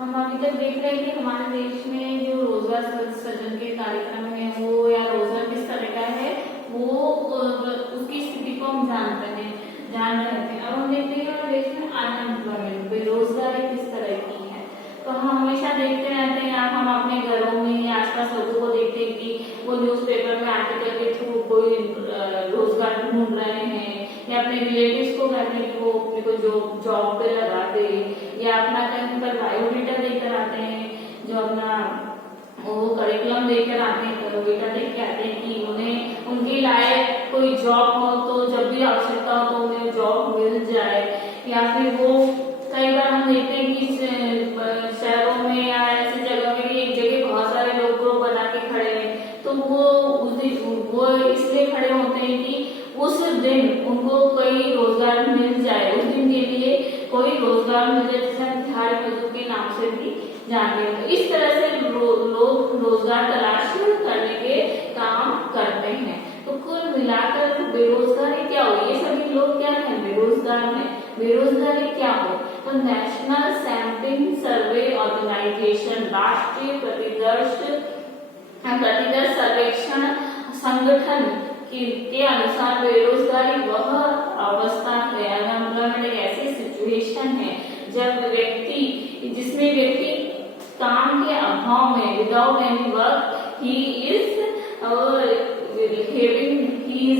हम अभी तक देख रहे हैं कि हमारे देश में जो रोजगार सृजन के कार्यक्रम है वो या रोजगार किस तरह का है वो उसकी स्थिति को हम जान रहे थे। अब हम देखते हैं हमारे देश में अनएम्प्लॉयमेंट बेरोजगारी किस तरह की है। तो हम हमेशा देखते रहते हैं, हम अपने घरों में या आसपास लोगों को देखते हैं कि वो न्यूज़पेपर में आर्टिकल के थ्रू कोई रोजगार ढूंढ रहे हैं या अपने रिलेटिव्स को कहते हैं कि वो अपने को जॉब पे लगा दे या अपना कहीं पर बायोडेटा देकर आते हैं, जो अपना वो करिकुलम लेकर आते हैं, बायोडेटा देख के आते हैं कि उन्हें उनके लायक कोई जॉब हो तो जब भी आवश्यकता हो तो उन्हें जॉब मिल जाए। या फिर वो कई बार हम देखते हैं कि शहरों में या ऐसी जगह में एक जगह बहुत सारे लोग ग्रुप बना के खड़े हैं, तो वो इसलिए खड़े होते हैं कि उस दिन उनको कोई रोजगार मिल जाए, उस दिन के लिए कोई रोजगार मिल जाए, जिसे हम दिहाड़ी मजदूर के नाम से भी जानते हैं। तो इस तरह से लोग रोजगार तलाश करने के काम करते हैं। तो कुल मिलाकर बेरोजगारी क्या हो, ये सभी लोग क्या है बेरोजगार में। बेरोजगारी क्या हो तो नेशनल सैम्पलिंग सर्वे ऑर्गेनाइजेशन राष्ट्रीय प्रतिदर्श सर्वेक्षण संगठन के अनुसार बेरोजगारी वह अवस्था है, अनएम्प्लॉयमेंट एक ऐसी सिचुएशन है जिसमें व्यक्ति काम के अभाव में without any work he is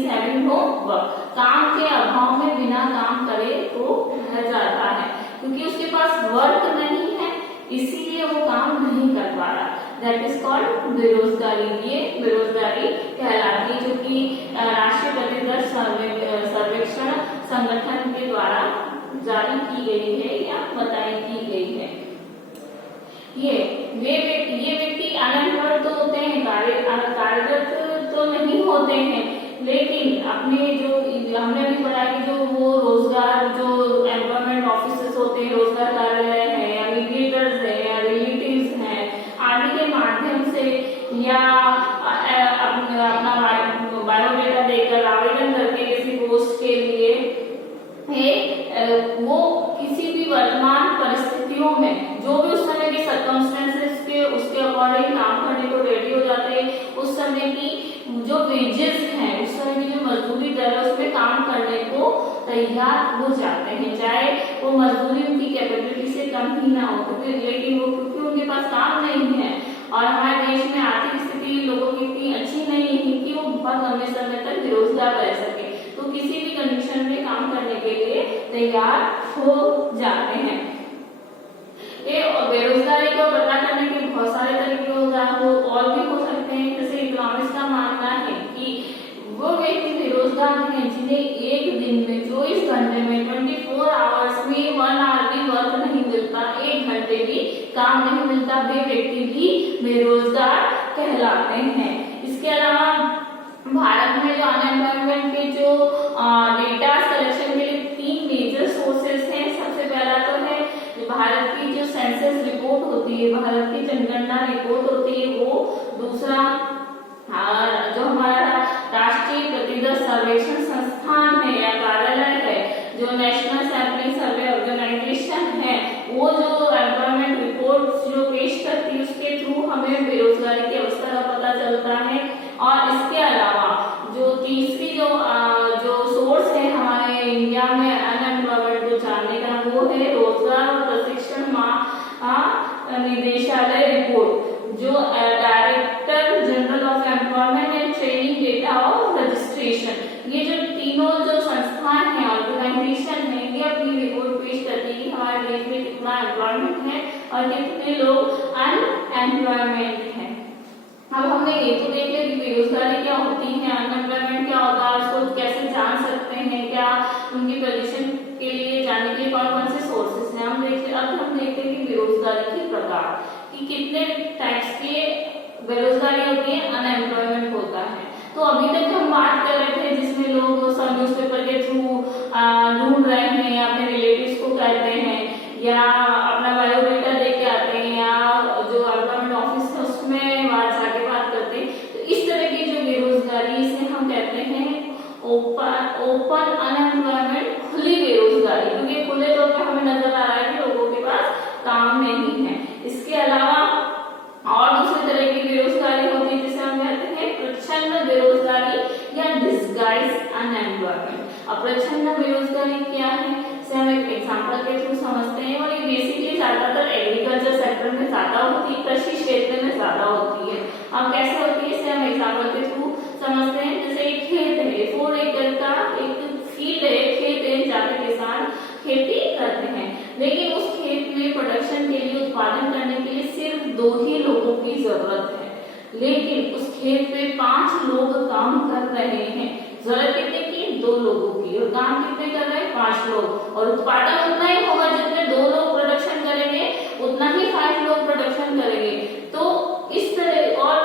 having no work, काम के अभाव में बिना काम करे तो रह जाता है क्योंकि उसके पास वर्क नहीं है, इसीलिए वो काम नहीं कर पा रहा। दैट इज कॉल्ड बेरोजगारी। ये बेरोजगारी कहलाती है, जो कि राष्ट्रीय प्रतिदर्श सर्वेक्षण संगठन के द्वारा जारी की गई है या बताई की गई है। ये व्यक्ति अनएम्प्लॉयड तो होते हैं, कार्यरत तो नहीं होते हैं, लेकिन अपने जो हमने अभी पढ़ा कि जो वो रोजगार जो एम्प्लॉयमेंट ऑफिसेस होते हैं, रोजगार कार्यालय है या मीडिएटर्स है या रिलेटिव्स हैं आदि के माध्यम से या अपना बायोडेटा देकर आवेदन करके किसी पोस्ट के लिए वो किसी भी वर्तमान परिस्थितियों में जो भी उस समय की सर्कमस्टेंसेस के उसके अकॉर्डिंग काम करने को रेडी हो जाते हैं। उस समय की जो वेजेस हैं, उस समय की जो मजदूरी दर है उसमें काम करने को तैयार हो जाते हैं, चाहे वो मजदूरी उनकी कैपेबिलिटी से कम ही ना हो, लेकिन वो क्योंकि उनके पास काम नहीं है और हमारे देश में आर्थिक स्थिति लोगों की इतनी अच्छी नहीं है कि वो बहुत लंबे समय तक बेरोजगार रह सके, तो किसी भी कंडीशन में काम करने के लिए तैयार हो जाते हैं। ये बेरोजगारी को पता करने के बहुत सारे तरीके और भी हो सकते हैं। जैसे इकोनॉमिस्ट का मानना है कि वो व्यक्ति बेरोजगार हैं जिन्हें एक दिन में 24 घंटे में 24 आवर्स में 1 आवर भी वर्क नहीं मिलता, 1 घंटे भी काम नहीं मिलता, वे व्यक्ति भी बेरोजगार कहलाते हैं। इसके अलावा भारत में जो अनएम्प्लॉयमेंट के जो डेटा कलेक्शन के लिए 3 मेजर सोर्सेस हैं। सबसे पहला तो है भारत की जो सेंसस रिपोर्ट होती है, भारत की जनगणना रिपोर्ट होती है वो, दूसरा जो हमारा राष्ट्रीय प्रतिदर्श सर्वेक्षण संस्थान है या कार्यालय है, जो नेशनल सैम्पलिंग सर्वे ऑर्गेनाइजेशन है, वो जो एम्प्लॉयमेंट रिपोर्ट जो पेश करती है उसके थ्रू हमें बेरोजगारी की अवस्था का पता चलता है। और इसके अलावा जो तीसरी जो सोर्स है हमारे इंडिया में अनएम्प्लॉयमेंट को जानने का, वो है रोजगार और प्रशिक्षण निदेशालय रिपोर्ट, जो director general of employment and training data of registration. ये जो तीनों जो संस्थान है, ऑर्गेनाइजेशन है, ये अपनी रिपोर्ट पेश करती है कि हमारे देश में कितना एम्प्लॉयमेंट है और कितने लोग अनएम्प्लॉयमेंट है। अब हमने ये तो देख लिया कि बेरोजगारी क्या होती है, अनएम्प्लॉयमेंट क्या होता है, उसको कैसे जान सकते हैं, क्या उनकी पोजीशन के लिए जानने के लिए कौन कौन से सोर्सेस हैं हम देखते। अब हम देखते हैं कि बेरोजगारी के प्रकार, कि कितने टाइप्स के बेरोजगारी होती है, अनएम्प्लॉयमेंट होता है। तो अभी तक हम बात कर रहे थे जिसमें लोग सब न्यूज़पेपर के थ्रू ढूंढ रहे हैं या अपने रिलेटिव्स को कहते हैं या अपना बायोडेटा दे के आते हैं या जो एम्प्लॉयमेंट ऑफिस है उसमें जाके बात करते हैं। तो इस तरह की जो बेरोजगारी इसे हम कहते हैं ओपन अनएम्प्लॉयमेंट, खुली बेरोजगारी, क्योंकि खुले तौर पर हमें नजर आ रहा है कि लोगों के पास काम नहीं है। इसके अलावा और दूसरे तरह की बेरोजगारी होती है जिसे हम कहते हैं प्रच्छन्न बेरोजगारी या डिस्गाइज अनएम्प्लॉयमेंट। अब प्रच्छन्न बेरोजगारी क्या है, इसे हम एक एग्जांपल के थ्रू समझते हैं। और ये बेसिकली ज्यादातर एग्रीकल्चर सेक्टर में ज्यादा होती है, कृषि क्षेत्र में ज्यादा होती है। अब कैसे होती है इसे हम एग्जांपल के थ्रू समझते हैं। जैसे एक खेत है, 4 एकड़ का एक फील्ड है, खेत है, जहाँ पे किसान खेती करते हैं, लेकिन उस खेत में प्रोडक्शन के लिए, उत्पादन करने के लिए सिर्फ 2 ही लोगों की जरूरत है, लेकिन उस खेत पे 5 लोग काम कर रहे हैं। जरूरत कितने की? 2 लोगों की, और काम कितने कर रहे हैं? 5 लोग, और उत्पादन उतना ही होगा जितने 2 लोग प्रोडक्शन करेंगे उतना ही 5 लोग प्रोडक्शन करेंगे। तो इस तरह और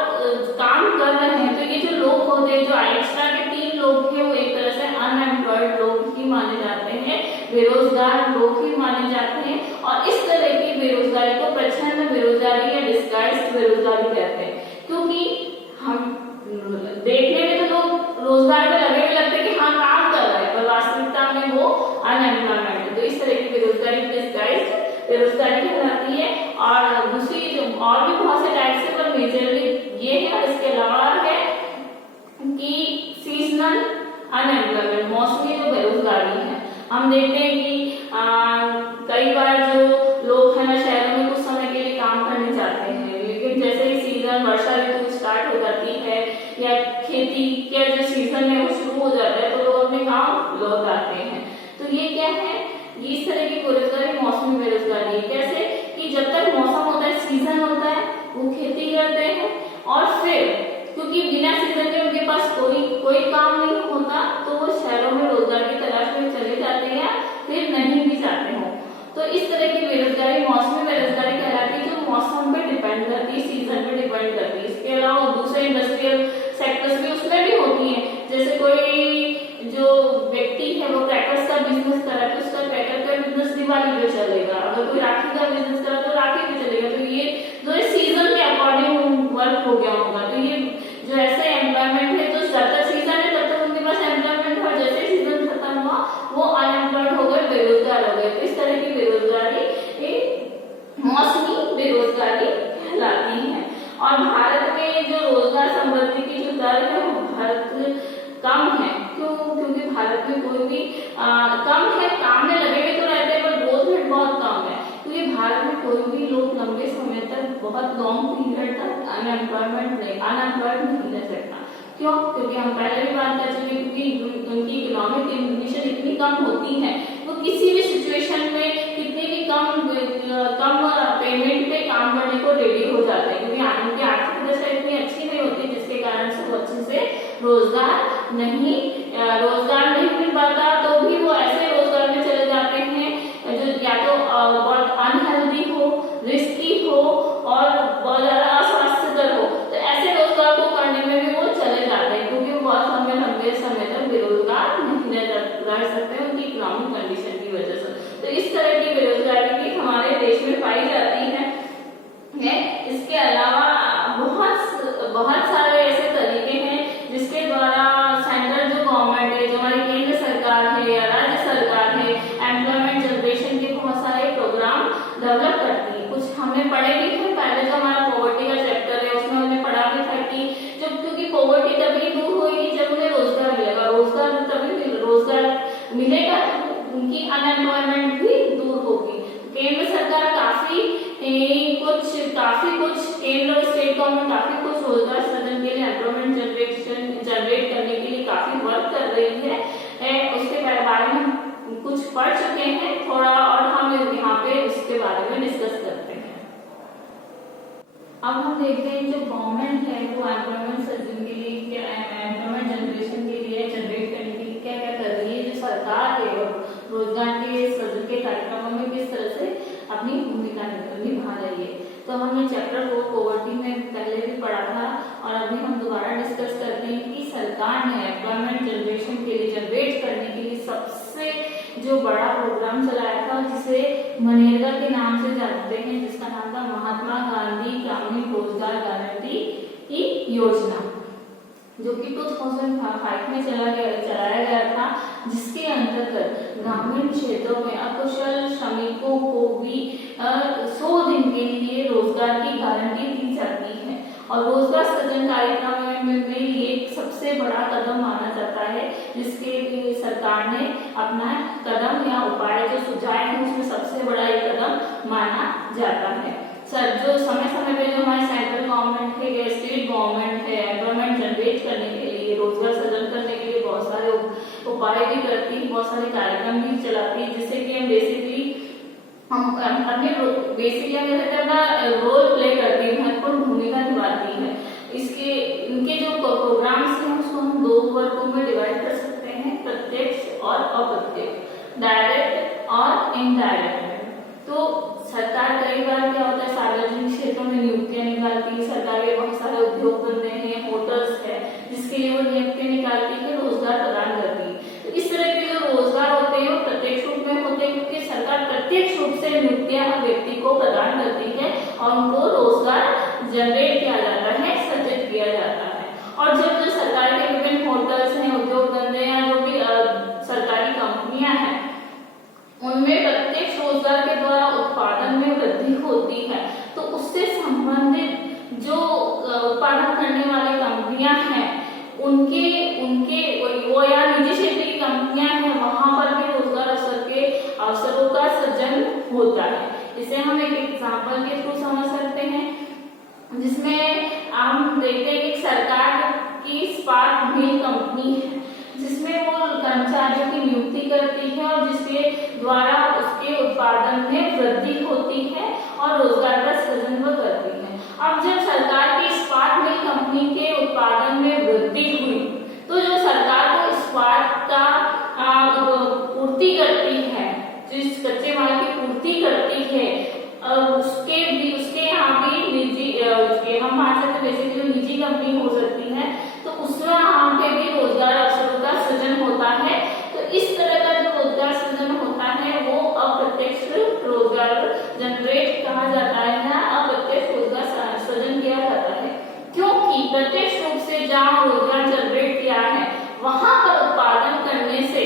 काम कर रहे हैं, तो ये जो लोग होते हैं, जो एक्स्ट्रा के 3 लोग हैं, वो एक तरह से अनएम्प्लॉयड लोग ही माने जाते हैं, बेरोजगार लोग ही माने जाते हैं। और इस तरह की बेरोजगारी को प्रच्छन्न बेरोजगारी या डिस्गाइज्ड बेरोजगारी कहते हैं, क्योंकि हम देखने में तो लोग रोजगार में लगे हुए लगते हैं कि हाँ काम कर रहे हैं, पर वास्तविकता में वो अनएम्प्लॉयमेंट है। तो इस तरह की बेरोजगारी डिस्गाइज्ड बेरोजगारी कहलाती है। और दूसरी और भी बहुत से टाइप्स है, पर मेजरली ये है। और इसके अलावा है कि सीजनल अनएम्प्लॉयमेंट, मौसमी जो बेरोजगारी है। हम देखते हैं कि कई बार जो लोग हैं ना शहरों में कुछ समय के लिए काम करने जाते हैं, लेकिन जैसे ही सीजन वर्षा ऋतु स्टार्ट हो जाती है या खेती के जो सीजन है वो शुरू हो जाता है, तो लोग अपने गाँव लौट आते हैं। तो ये क्या है? इस तरह की बेरोजगारी मौसमी बेरोजगारी है। कैसे कि जब तक मौसम होता है, सीजन होता है, वो खेती करते हैं, और फिर क्योंकि बिना सीजन के उनके पास कोई काम नहीं होता, तो वो शहरों में रोजगार की तलाश में चले जाते हैं, फिर नहीं भी जाते हो। तो इस तरह की बेरोजगारी मौसमी बेरोजगारी कहलाती है, जो मौसम पे डिपेंड करती है, सीजन पे डिपेंड करती है। इसके अलावा दूसरे इंडस्ट्रियल सेक्टर्स भी उसमें भी होती है। जैसे कोई जो व्यक्ति है वो क्रैकर्स का बिजनेस कर रहा है, तो उसका क्रैकर का बिजनेस दिवाली पे चलेगा। अगर कोई राखी का बिजनेस कर रहा है तो राखी पे चलेगा। तो ये जो सीजन के अकॉर्डिंग वर्क हो गया होगा। तो ये जो ऐसे एम्प्लॉयमेंट है, जो जब तक सीजन है तब तक उनके पास एम्प्लॉयमेंट है, और जैसे सीजन खत्म हुआ वो अनएम्प्लॉयड हो गए, बेरोजगार हो गए। तो इस तरह की बेरोजगारी मौसमी बेरोजगारी कहलाती है। और भारत में जो रोजगार समृद्धि की जो दर है वो भारत कम है। क्यों? क्योंकि भारत में कोई भी कम है, काम में लगे हुए तो रहते हैं, पर ग्रोथ रेट बहुत कम है। क्योंकि भारत में कोई भी लोग लंबे समय तक, बहुत लॉन्ग पीरियड तक अनएम्प्लॉयड नहीं रह सकता। क्यों? क्योंकि हम पहले भी बात कर चुके, क्योंकि उनकी इकोनॉमिक कंडीशन इतनी कम होती है, वो किसी भी सिचुएशन में कितनी भी कम पेमेंट पे काम करने को रेडी हो जाते हैं, क्योंकि उनकी आर्थिक दशा इतनी अच्छी नहीं होती, जिसके कारण से वो अच्छे से रोजगार नहीं मिल पाता। तो भी वो ऐसे रोजगार में चले जाते हैं जो या तो बहुत अनहेल्दी हो, रिस्की हो, और बहुत ज्यादा अस्वास्थ्यकर हो। तो ऐसे रोजगार को करने में भी वो चले जाते हैं, क्योंकि वो बहुत लंबे समय तक बेरोजगार नहीं रह सकते उनकी इकोनॉमिक कंडीशन की वजह से। तो इस तरह की बेरोजगारी भी हमारे देश में पाई जाती है। इसके अलावा बहुत सारे ऐसे तरीके हैं जिसके द्वारा सेंट्रल जो गवर्नमेंट है, जो हमारी केंद्र सरकार है या राज्य सरकार है, एम्प्लॉयमेंट जनरेशन के बहुत सारे प्रोग्राम डेवलप करती है। कुछ हमने पढ़े भी थे पहले, जो हमारा पॉवर्टी का चैप्टर है उसमें हमने पढ़ा भी था कि क्योंकि पॉवर्टी तभी दूर होगी जब उन्हें रोजगार मिलेगा, रोजगार मिलेगा तो उनकी अनएम्प्लॉयमेंट भी दूर होगी। केंद्र सरकार काफी कुछ केंद्र और स्टेट गवर्नमेंट काफी कुछ रोजगार सृजन के लिए, एम्प्लॉयमेंट जनरेट करने के लिए काफी वर्क कर रही है। उसके बारे में कुछ पढ़ चुके हैं थोड़ा, और हम यहाँ पे उसके बारे में डिस्कस करते हैं। अब हम देखते हैं जो गवर्नमेंट है वो एम्प्लॉयमेंट सृजन के लिए, एम्प्लॉयमेंट जनरेशन के लिए, जनरेट करने के लिए क्या क्या कर रही है। जो सरकार है रोजगार के सृजन के कार्यक्रमों में किस तरह से अपनी भूमिका निभा रही है। तो हमने चैप्टर 4 पॉवर्टी में पहले भी पढ़ा था, और अभी हम दोबारा डिस्कस करते हैं कि सरकार ने एम्प्लॉयमेंट जनरेशन के लिए, जनरेट करने के लिए सबसे जो बड़ा प्रोग्राम चलाया था, जिसे मनरेगा के नाम से जानते हैं, जिसका नाम था महात्मा गांधी ग्रामीण रोजगार गारंटी की योजना, जो कि 2005 में चलाया गया था, जिसके अंतर्गत ग्रामीण क्षेत्रों में अकुशल श्रमिकों को भी 100 दिन के लिए रोजगार की गारंटी दी जाती है और रोजगार सृजन कार्यक्रम में ये सबसे बड़ा कदम माना जाता है, जिसके लिए सरकार ने अपना कदम या उपाय जो सुझाए हैं उसमें सबसे बड़ा ये कदम माना जाता है। सर जो समय समय पे जो हमारे सेंट्रल गवर्नमेंट है या स्टेट गवर्नमेंट है एम्प्लॉयमेंट जनरेट करने के लिए, रोजगार सृजन करने के लिए बहुत सारे उपाय भी करती है, बहुत सारे कार्यक्रम भी चलाती है, जिससे कि हम अपने अपना रोल प्ले करती है, महत्वपूर्ण भूमिका निभाती है। इनके जो प्रोग्राम्स हैं उसको हम दो वर्गों में डिवाइड कर सकते हैं, प्रत्यक्ष और अप्रत्यक्ष, डायरेक्ट और इनडायरेक्ट। तो सरकार कई बार क्या होता है सार्वजनिक क्षेत्रों में नियुक्तियां निकालती है, सरकार के बहुत सारे उद्योग धंधे हैं, होटल्स है, जिसके लिए वो नियुक्तियां निकालती है, रोजगार प्रदान करती है। तो इस तरह के जो रोजगार होते हैं वो प्रत्यक्ष रूप में होते हैं, क्योंकि सरकार प्रत्यक्ष रूप से नियुक्तियां हर व्यक्ति को प्रदान करती है और उनको रोजगार जनरेट किया जाता है, सृजित किया जाता है। और जब जो सरकार के विभिन्न होटल्स हैं, उद्योग धंधे या जो भी सरकारी कंपनियां हैं, उनमें प्रत्यक्ष रोजगार के द्वारा उत्पादन में वृद्धि होती है, तो उससे संबंधित जो उत्पादन करने वाली कंपनियां हैं उनके वो या निजी क्षेत्र की कंपनियां हैं, वहां पर भी रोजगार अवसरों का सृजन होता है। इसे हम एक एग्जाम्पल के थ्रू समझ सकते हैं, जिसमें हम देखते हैं कि सरकार की इस्पात मिल कंपनी है, जिसमें वो कर्मचारियों की नियुक्ति करती है और जिसके द्वारा उसके उत्पादन में वृद्धि होती है और रोजगार का सृजन करती है। अब जब सरकार की इस्पात मिल कंपनी के उत्पादन में वृद्धि हुई, तो जो सरकार को इस्पात का पूर्ति करती है, जिस कच्चे माल की पूर्ति करती है, उसके यहाँ भी निजी हम मान सकते हैं वैसे जो निजी कंपनी हो सकती है, तो उसमें यहाँ पे भी रोजगार अवसरों का सृजन होता है। तो इस तरह का जो रोजगार सृजन होता है वो अप्रत्यक्ष रोजगार जनरेट कहा जाता है या अप्रत्यक्ष रोजगार सृजन किया जाता है, क्योंकि प्रत्यक्ष रूप से जहाँ रोजगार जनरेट किया है वहां पर उत्पादन करने से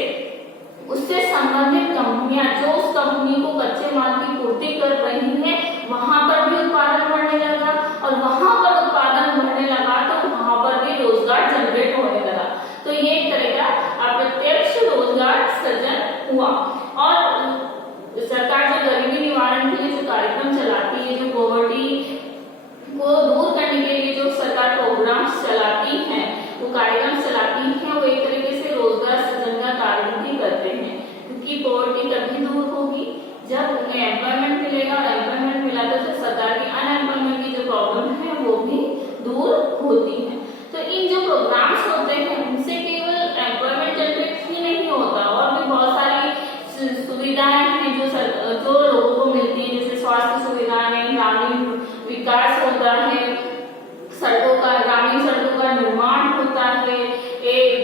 उससे संबंधित कंपनियां जो उस कंपनी को कच्चे माल की पूर्ति कर रही है वहां पर भी उत्पादन बढ़ने लगा और वहां पर उत्पादन बढ़ने लगा तो वहां पर भी रोजगार जनरेट होने लगा। तो ये एक तरह का अप्रत्यक्ष रोजगार सृजन हुआ। और सरकार जो गरीबी निवारण के लिए जो कार्यक्रम चलाती है, जो पॉवर्टी को दूर करने के लिए जो सरकार प्रोग्राम्स चलाती है, वो कार्यक्रम चलाती है, वो एक तरीके से रोजगार सृजन का कारण भी करते हैं, क्योंकि पॉवर्टी तभी दूर होगी जब उन्हें एम्प्लॉयमेंट मिलेगा और एम्प्लॉयमेंट मिला तो सरकार की अनएम्प्लॉयमेंट की जो प्रॉब्लम है वो भी दूर होती है। तो इन जो प्रोग्राम्स होते हैं उनसे केवल एम्प्लॉयमेंट जनरेट ही नहीं होता, और भी बहुत सारी सुविधाएं हैं जो लोगों को मिलती है, जैसे स्वास्थ्य सुविधाएं, ग्रामीण विकास होता है, ग्रामीण सड़कों का निर्माण होता है,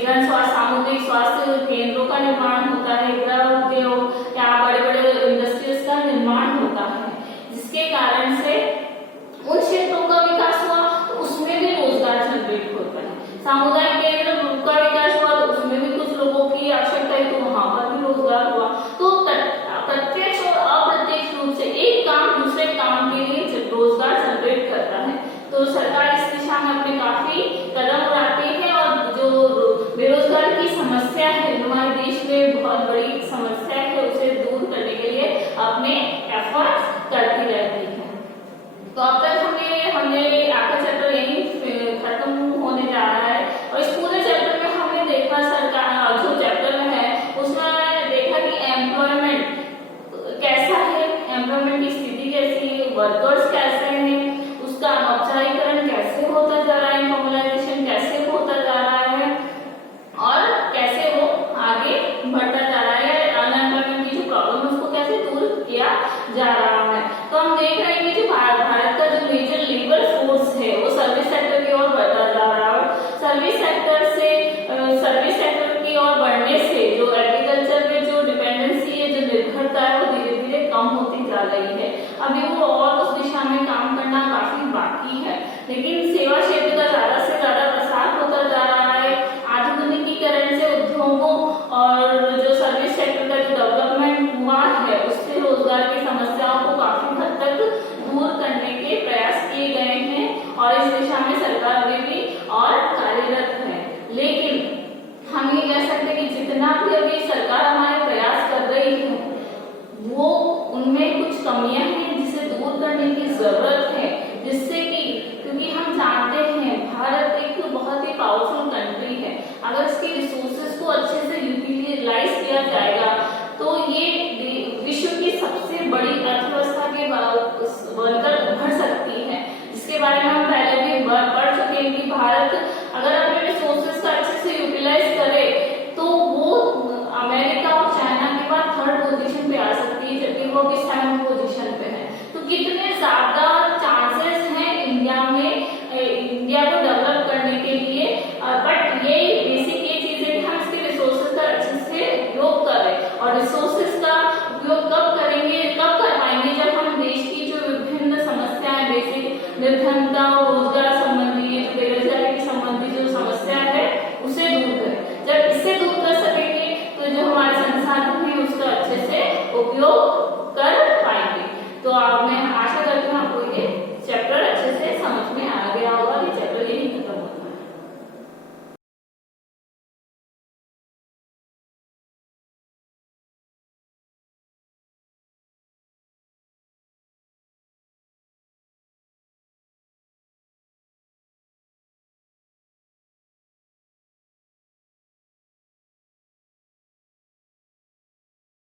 जन स्वास्थ्य सामुदायिक स्वास्थ्य केंद्रों का निर्माण होता है, गृह उद्योग या बड़े बड़े इंडस्ट्रीज का निर्माण होता है, जिसके कारण से उन क्षेत्रों का विकास हुआ तो उसमें भी रोजगार जनरेट होता है। सामुदायिक केंद्र का विकास हुआ तो उसमें भी कुछ लोगों की आवश्यकता है तो वहां पर भी रोजगार हुआ। तो प्रत्यक्ष और अप्रत्यक्ष रूप से एक काम दूसरे काम के लिए रोजगार जनरेट करता है। तो सरकार इस दिशा में अपने काफी कदम उठाती है और जो बेरोजगारी की समस्या है, जो हमारे देश में बहुत बड़ी समस्या है, उसे दूर करने के लिए अपने एफर्ट्स करती रहती है। तो अब तक हमने आपका चैप्टर यही खत्म होने जा रहा है और इस पूरे चैप्टर में हमने देखा सरकार जो चैप्टर में है उसमें हमने देखा कि एम्प्लॉयमेंट कैसा है, एम्प्लॉयमेंट की स्थिति कैसी है, वर्कर्स कैसे हैं, उसका औपचारिकरण कैसे होता जा रहा है, फॉर्मलाइजेशन कैसे होता जा रहा है और कैसे वो आगे बढ़ता जा रहा है, अनएम्प्लॉयमेंट की जो प्रॉब्लम है उसको कैसे दूर किया जा रहा है। तो हम देख रहे हैं कि जो भारत का जो मेजर लेबर फोर्स है वो सर्विस सेक्टर की ओर बढ़ता जा रहा है। सर्विस सेक्टर की ओर बढ़ने से जो एग्रीकल्चर में जो डिपेंडेंसी है, जो निर्भरता है, वो धीरे धीरे कम होती जा रही है। अभी वो और उस दिशा में काम करना काफी बाकी है, लेकिन सेवा क्षेत्र का ज्यादा से ज्यादा प्रसार होता जा रहा है। आधुनिकीकरण से उद्योगों और जो सर्विस सेक्टर का जो डेवलपमेंट हुआ है उससे रोजगार की समस्याओं को काफी हद तक दूर करने के जितना भी अभी सरकार हमारे प्रयास कर रही है वो उनमें कुछ कमियां हैं जिसे दूर करने की जरूरत है, जिससे कि क्योंकि हम जानते हैं भारत एक बहुत ही पावरफुल कंट्री है, अगर इसके रिसोर्सेज को अच्छे से यूटिलाइज किया जाएगा तो ये विश्व की सबसे बड़ी अर्थव्यवस्था के बनकर उभर सकती है, जिसके बारे में हम पहले भी पढ़ चुके हैं कि भारत अगर अपने रिसोर्सेज का अच्छे से यूटिलाइज करे तो वो अमेरिका और चाइना के बाद थर्ड पोजीशन पे आ सकती है, जबकि वो भी 7th पोजीशन पे है। तो कितने ज्यादा